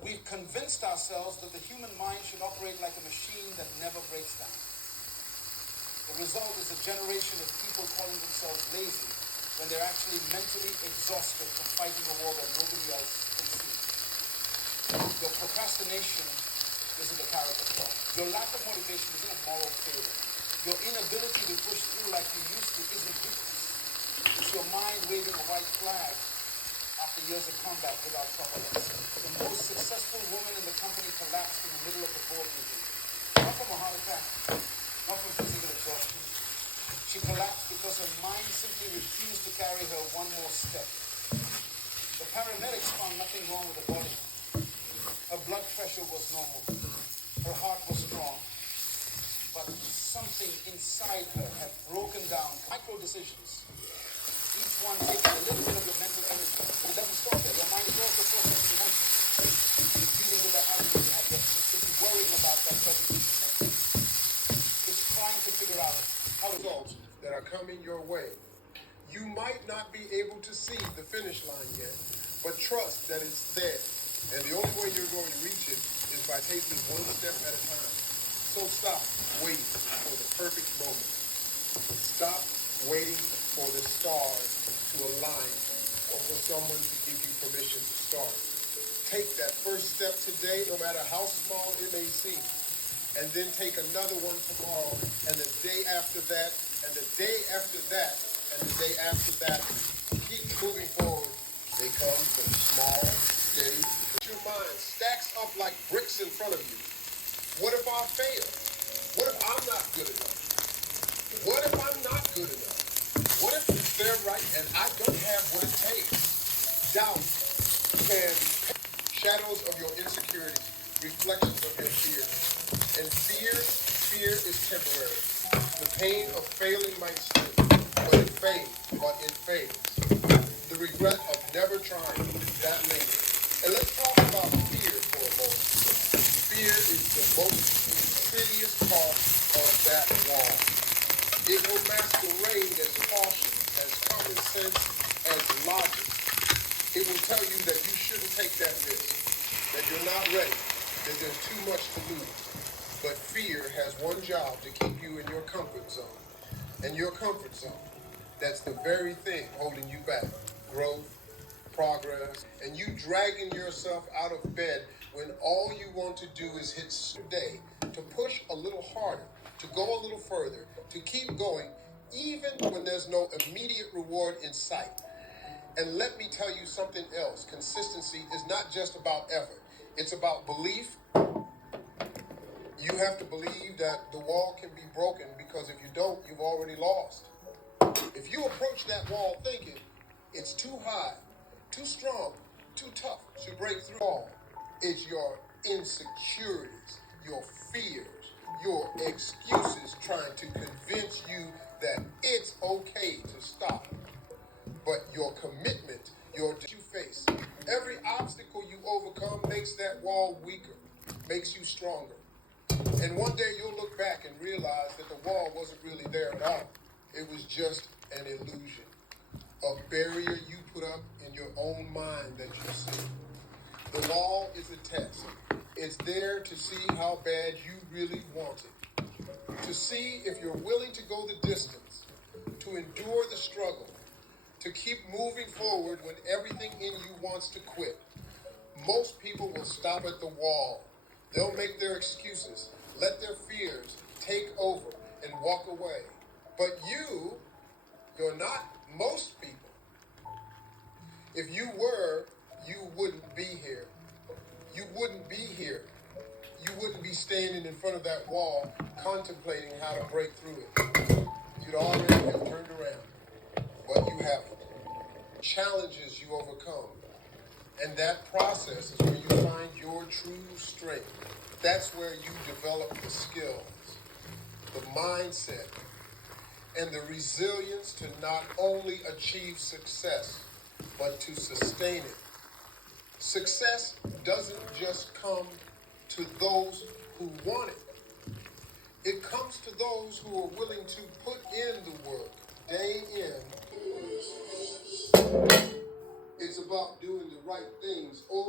But we've convinced ourselves that the human mind should operate like a machine that never breaks down. The result is a generation of people calling themselves lazy when they're actually mentally exhausted from fighting a war that nobody else can see. Your procrastination isn't a character flaw. Your lack of motivation isn't a moral failure. Your inability to push through like you used to isn't weakness. It's your mind waving a white flag after years of combat without proper rest. The most successful woman in the company collapsed in the middle of a board meeting. Not from a heart attack, not from physical exhaustion. She collapsed because her mind simply refused to carry her one more step. The paramedics found nothing wrong with her body. Her blood pressure was normal. Her heart was strong. But something inside her had broken down. Micro decisions. Each one taking a little bit of your mental energy. It doesn't stop there. Your mind is also processing emotions. It's dealing with that attitude you had yesterday. It's worrying about that presentation next week. It's trying to figure out how results that are coming your way. You might not be able to see the finish line yet, but trust that it's there. And the only way you're going to reach it is by taking one step at a time. So stop waiting for the perfect moment. Stop waiting for the stars to align or for someone to give you permission to start. Take that first step today, no matter how small it may seem, and then take another one tomorrow, and the day after that, and the day after that, and the day after that. Keep moving forward. They come from small, steady. Your mind stacks up like bricks in front of you. What if I fail? What if I'm not good enough? What if I'm not good enough? What if they're right and I don't have what it takes? Doubt can shadows of your insecurities, reflections of your fears. And fear is temporary. The pain of failing might still, but it fades. The regret of never trying, that lingers. And let's talk about fear for a moment. Fear is the most insidious part of that wall. It will masquerade as caution, as common sense, as logic. It will tell you that you shouldn't take that risk, that you're not ready, that there's too much to lose. But fear has one job, to keep you in your comfort zone. And your comfort zone, that's the very thing holding you back. Growth, progress, and you dragging yourself out of bed when all you want to do is hit today, to push a little harder, to go a little further, to keep going, even when there's no immediate reward in sight. And let me tell you something else. Consistency is not just about effort. It's about belief. You have to believe that the wall can be broken, because if you don't, you've already lost. If you approach that wall thinking it's too high, too strong, too tough to break through all, it's your insecurities, your fears, your excuses trying to convince you that it's okay to stop. But your commitment, you face, every obstacle you overcome makes that wall weaker, makes you stronger. And one day you'll look back and realize that the wall wasn't really there at all. It was just an illusion, a barrier you put up in your own mind that you see. The wall is a test. It's there to see how bad you really want it, to see if you're willing to go the distance, to endure the struggle, to keep moving forward when everything in you wants to quit. Most people will stop at the wall. They'll make their excuses, let their fears take over and walk away. But you're not most people. If you were, you wouldn't be here. You wouldn't be here. You wouldn't be standing in front of that wall contemplating how to break through it. You'd already have turned around, but you haven't. Challenges you overcome. And that process is where you find your true strength. That's where you develop the skills, the mindset, and the resilience to not only achieve success, but to sustain it. Success doesn't just come to those who want it. It comes to those who are willing to put in the work, day in. It's about doing the right things over